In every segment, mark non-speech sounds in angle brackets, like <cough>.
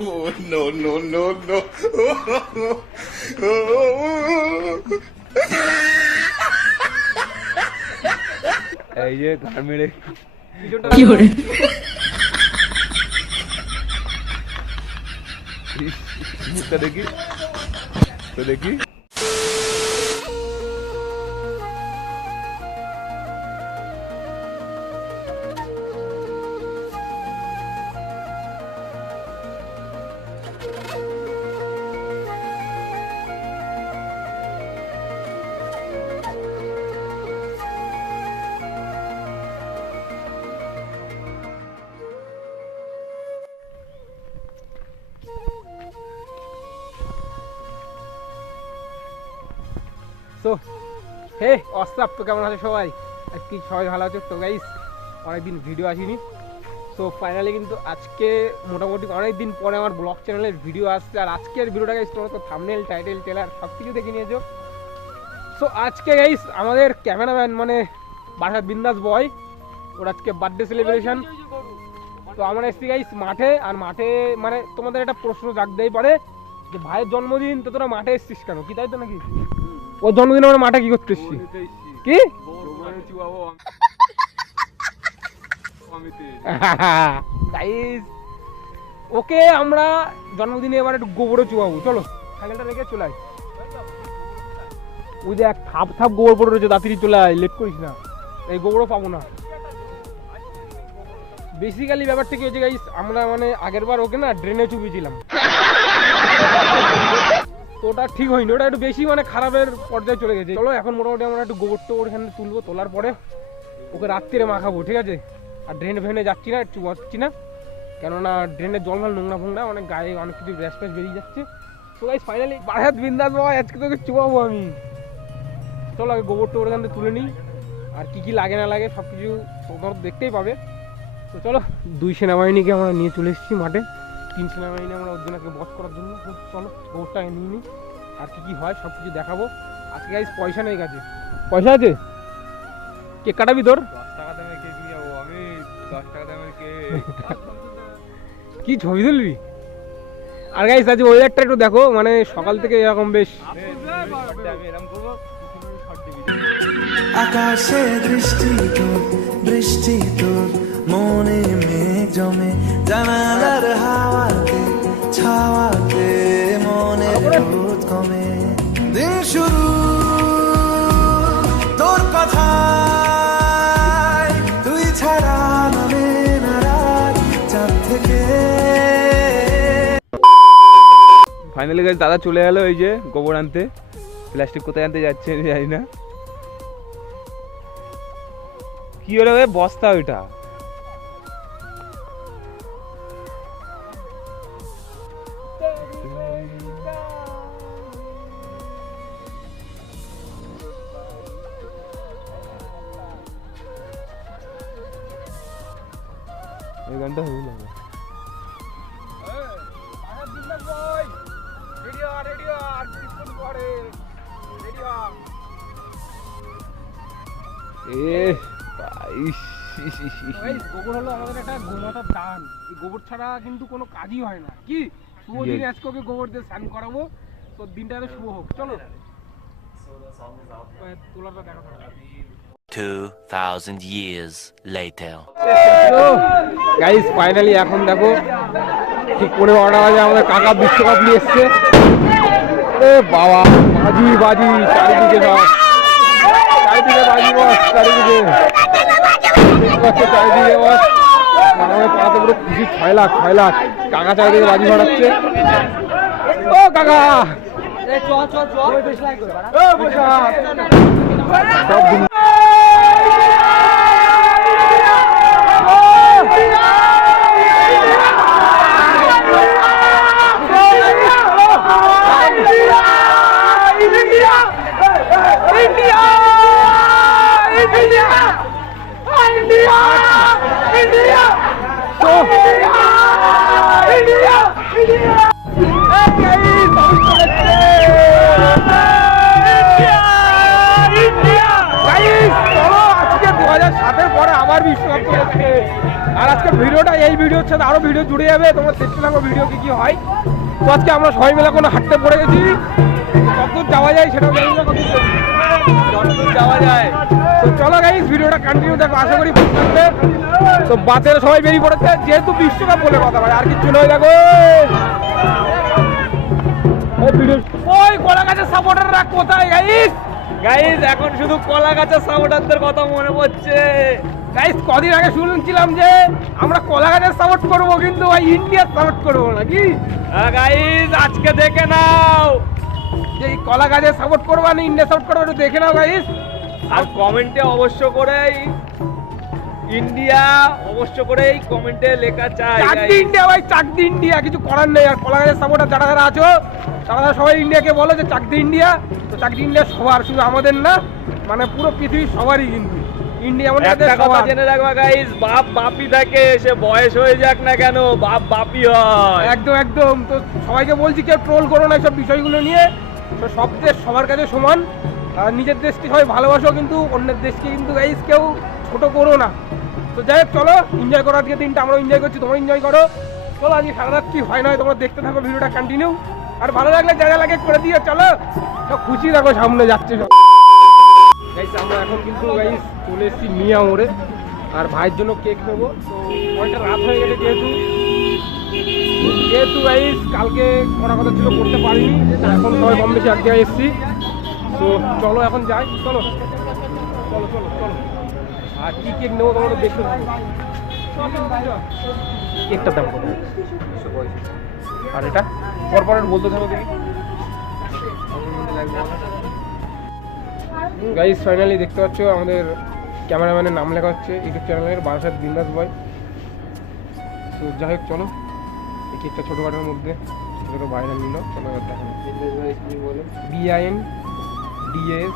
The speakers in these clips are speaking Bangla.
Oh, no, no, no, no. এই যে ঘাড় মেরে কি করে দেখি। তো দেখি। তো? হে অস্তাপ তো কেমন আছে সবাই? আর কি সবাই ভালো আছে? তো গাইস অনেকদিন ভিডিও আসেনি। তো ফাইনালি কিন্তু আজকে মোটামুটি অনেক দিন পরে আমার ব্লগ চ্যানেলের ভিডিও আসছে। আর আজকের ভিডিওটা গাইস তোমরা তো থামনেল টাইটেল টেলার সব কিছু দেখে নিয়েছো। সো আজকে গাইস আমাদের ক্যামেরাম্যান মানে বাসার বিন্দাস বয় ওর আজকে বার্থডে সেলিব্রেশন তো আমরা এসছি গাইস মাঠে। আর মাঠে মানে তোমাদের একটা প্রশ্ন জাগতেই পারে যে, ভাইয়ের জন্মদিন, তো তোরা মাঠে এসছিস কেন? কি তাই তো নাকি? ওর জন্মদিনে আমরা মাঠে কি করতে এসছি? কি? গাইস <laughs> ওকে আমরা জন্মদিনে এবার একটু গোবরও চুয়াবো চলো সাইকেলটা রেখে চলে আয়। ওই এক থাপ থাপ গোবর পড়ে রয়েছে তাড়াতাড়ি চলে আয় লেট করিস না। এই গোবরও পাবো না। বেসিক্যালি ব্যাপারটা কি হয়েছে গাইস আমরা মানে আগের বার ওকে না ড্রেনে চুপিয়েছিলাম <laughs> ওটা ঠিক হয়নি, ওটা একটু বেশি মানে খারাপের পর্যায়ে চলে গেছে। চলো, এখন মোটামুটি আমরা একটু গোবর এখানে তুলবো, তোলার পরে ওকে রাত্রিরে মাখাবো, ঠিক আছে? আর ড্রেন ফ্রেনে যাচ্ছি না, একটু বসছি না। কেননা ড্রেনের জল ভালো নোংরা ফোংরা অনেক গায়ে অনেক কিছু র্যাশ ফ্যাশ বেরিয়ে যাচ্ছে। তো গাইস ফাইনালি বারাত বিন্দাস বাবা, আজকে তোকে চুবাবো আমি। চলো, আগে গোবর টোবর এখান থেকে তুলে নিই। আর কি কি লাগে না লাগে সব কিছু তোমরা দেখতেই পাবে। তো চলো, দুই সেনাবাহিনীকে আমরা নিয়ে চলে এসেছি মাঠে। তিন সেনাবাহিনী আমরা আজকে বস করার জন্য। চলো গোবরটাকে নিয়ে নিই আর কি কি হয় সব কিছু দেখাবো। আজকে গাইস পয়সা নেই কাছে পয়সা আছে? কেক কাটাবি তোর? কে <laughs> ছবি তুলবি? আর গাইস আজ ওয়েদারটা একটু দেখো মানে সকাল থেকে এরকম বেশ। আকাশে দৃষ্টি তোর বৃষ্টি তোর। মনে মেঘ জমে জানালার হাওয়াতে ছাওয়াতে মনে রোদ কমে। দিন শুরু তোর কথায় তুই ছাড়া নামে না রাত চাঁদ থেকে। ফাইনালি গাছ দাদা চলে গেল এই যে গোবর আনতে। প্লাস্টিক কোথায় আনতে যাচ্ছে জানি না। কি হলো বস্তা ওইটা? এই গানটা হয়ে যাবে এ ইস। গোবর হলো আমাদের একটা গোমাতার দান। এই গোবর ছাড়া কিন্তু কোনো কাজই হয় না। কি? শুভ. দিনে আজকে ওকে গোবর দিয়ে স্নান করাবো। তো দিনটা শুভ হোক। চলো। তোলাটা দেখা 2,000 years later. গাইস ফাইনালি এখন দেখো ঠিক পনেরো বারোটা বাজে আমাদের কাকা বিশ্বকাপ নিয়ে এসছে। এ বাবা বাজি বাজি চারিদিকে সব। চারিদিকে বাজি বস চারিদিকে। চারিদিকে বস। আমাদের পাড়াতে পুরো খুশি ছয় লাখ ছয় লাখ কাকা চারিদিকে বাজি ফাটাচ্ছে। ও কাকা। সব ভিডিওটা এই ভিডিওর সাথে আরও ভিডিও জুড়ে যাবে। তোমরা দেখতে থাকো ভিডিও কি কি হয়। তো আজকে আমরা সবাই মিলে কোনো হাঁটতে পড়ে গেছি। কতদূর যাওয়া যায় সেটা জানি না কতদূর যাওয়া যায়। তো চলো গাইস ভিডিওটা কন্টিনিউ দেখো আশা করি লাগবে। তো বাচ্চারা সবাই বেরিয়ে পড়েছে যেহেতু বিশ্বকাপ বলে কথা বলে আর কিছু নয় দেখো। ওই কলা গাছের সাপোর্টাররা কোথায় গাইস গাইজ এখন শুধু কলা গাছের সাপোর্টারদের কথা মনে পড়ছে। গাইস কদিন আগে শুনছিলাম যে আমরা কলা গাছের সাপোর্ট করব কিন্তু ভাই ইন্ডিয়ার সাপোর্ট করব নাকি গাইজ আজকে দেখে নাও। যে এই কলা গাছের সাপোর্ট করব না ইন্ডিয়া সাপোর্ট করব একটু দেখে নাও গাইস আর কমেন্টে অবশ্য করেই ইন্ডিয়া অবশ্য করেই কমেন্টে লেখা চাই চাকরি ইন্ডিয়া ভাই চাকরি ইন্ডিয়া কিছু করার নেই। আর কলা গাছের সাপোর্টার যারা যারা আছো তারা তারা সবাই ইন্ডিয়াকে বলো যে চাকরি ইন্ডিয়া তো চাকরি ইন্ডিয়া সবার শুধু আমাদের না মানে পুরো পৃথিবীর সবারই কিন্তু। ইন্ডিয়া একটা কথা জেনে রাখবা গাইজ বাপ বাপি থাকে সে বয়স হয়ে যাক না কেন বাপ বাপি হয়। একদম একদম। তো সবাইকে বলছি কেউ ট্রোল করো না সব বিষয়গুলো নিয়ে। তো সব দেশ সবার কাছে সমান। আর নিজের দেশকে সবাই ভালোবাসো কিন্তু অন্যের দেশকে কিন্তু গাইস কেউ ছোট করো না। তো যাই হোক চলো এনজয় করো আজকে দিনটা আমরা এনজয় করছি তোমরা এনজয় করো। চলো আজকে সারা রাত কি হয় না তোমরা দেখতে থাকো ভিডিওটা কন্টিনিউ আর ভালো লাগলে যা যা লাগে করে দিও চলো। খুশি থাকো সামনে যাচ্ছে সব। গাইস আমরা এখন কিন্তু গাইস চলে এসেছি মিয়া মোড়ে। আর ভাইয়ের জন্য কেক নেব। তো অনেকটা রাত হয়ে গেছে যেহেতু। যেহেতু গাইস কালকে করা কথা ছিল, করতে পারিনি। এখন সবাই কম বেশি এক জায়গায় এসেছি। তো চলো এখন যাই। চলো। চলো চলো চলো। আর কি কেক নেব তোমরা দেখতে কেকটার দাম আর এটা? পরপর বলতে থাকো দেখি। গাইস ফাইনালি দেখতে পাচ্ছ আমাদের ক্যামেরাম্যানের নাম লেখা হচ্ছে ইউটিউব চ্যানেলের বারাসাত বিন্দাস বয় তো যাই হোক চলো। এই কেকটা ছোটোখাটোর মধ্যে ছোটো বাইরে নিল। চলো এবার দেখো বিআইএন ডিএস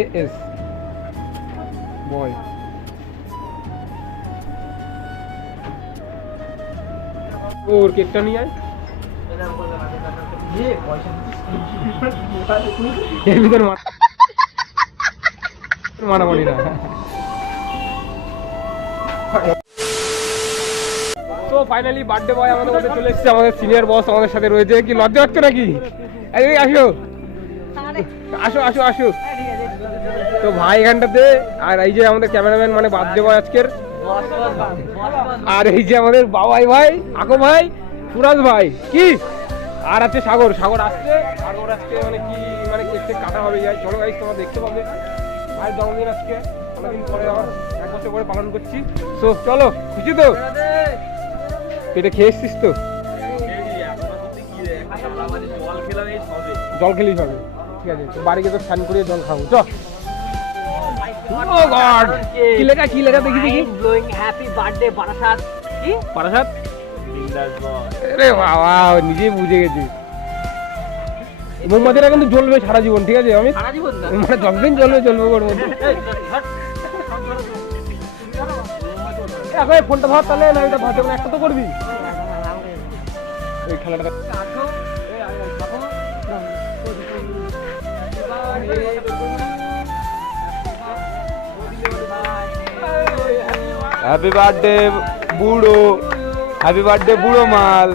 এএস বয় ওর কেকটা নিয়ে আয়। এর ভিতর মা- না। তো ফাইনালি বার্থডে বয় আমাদের চলে এসেছে, আমাদের সিনিয়র বস আমাদের সাথে রয়েছে। কি, লজ্জা নাকি? আসো। আসো আসো আসো। তো ভাই এখানটাতে আর এই যে আমাদের ক্যামেরাম্যান মানে বার্থডে বয় আজকের। আর এই যে আমাদের বাবাই ভাই, আকো ভাই, সুরাজ ভাই। কি? আর আছে সাগর সাগর আসছে সাগর আসছে মানে কি মানে কেক টেক কাটা হবে যাই চলো গাইস তোমরা দেখতে পাবে। ভাইয়ের জন্মদিন আজকে অনেকদিন পরে আবার এক বছর পরে পালন করছি। তো চলো খুশি তো? পেটে খেয়ে এসছিস তো? জল খেলেই হবে। ঠিক আছে তো বাড়ি গিয়ে তো স্নান করিয়ে জল খাব। চ। Oh God! কি লেখা কি লেখা? দেখি দেখি। Blowing happy birthday Barasat. কি পারাসাত আরে বাবা নিজেই বুঝে গেছি। মোমবাতিটা কিন্তু জ্বলবে সারা জীবন ঠিক আছে আমি সারা জীবন না। মানে যতদিন জ্বলবে জ্বলবে ওর মধ্যে। এখন ফোনটা ধর তাহলে না এটা ধরতে একটা তো করবি। ওই খেলাটা হ্যাপি বার্থডে বুড়ো। হ্যাপি বার্থডে বুড়ো মাল।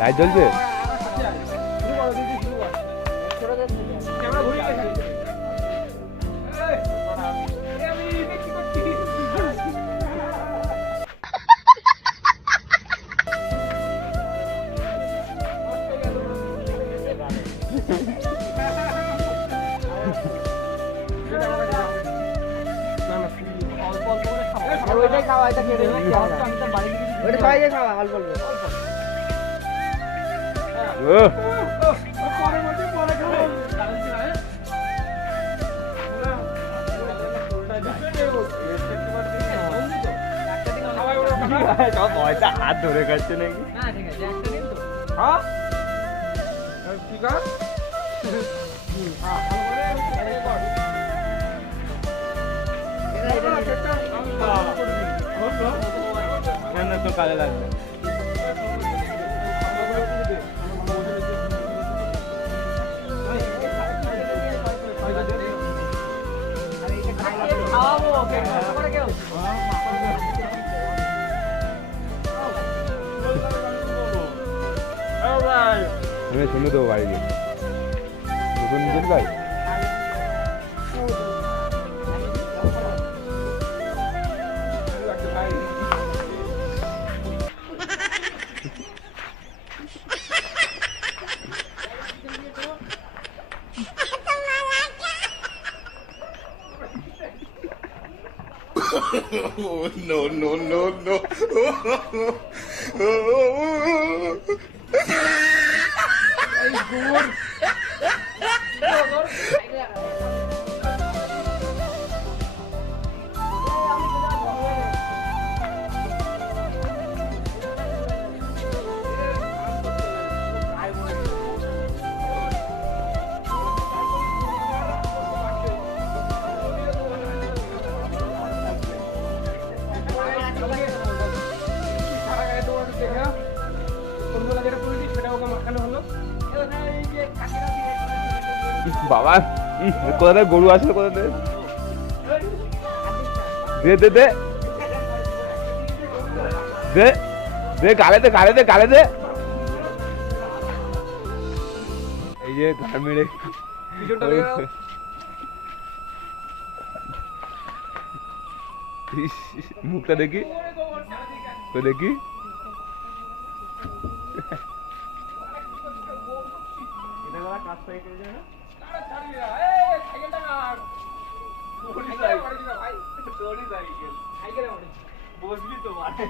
লাইট জ্বলছে? পয়সা হাত ধরে খাচ্ছে নাকি না ঠিক আছে কাজে লাগবে। আমি শুনে দেবো বাড়ি গিয়ে নতুন নতুন ভাই? Oh, <laughs> no, no, no, no. সারা বাবা উম, কোথা থেকে গরু আসলো কোথা দে দে দে। দে দে গালে দে গালে দে গালে দে। এই যে গাল মেরে। মুখটা দেখি। তো দেখি। কার? না। বসবি তো গায়ে।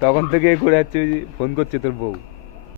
তখন থেকে করে যাচ্ছে ওই যে ফোন করছে তোর বউ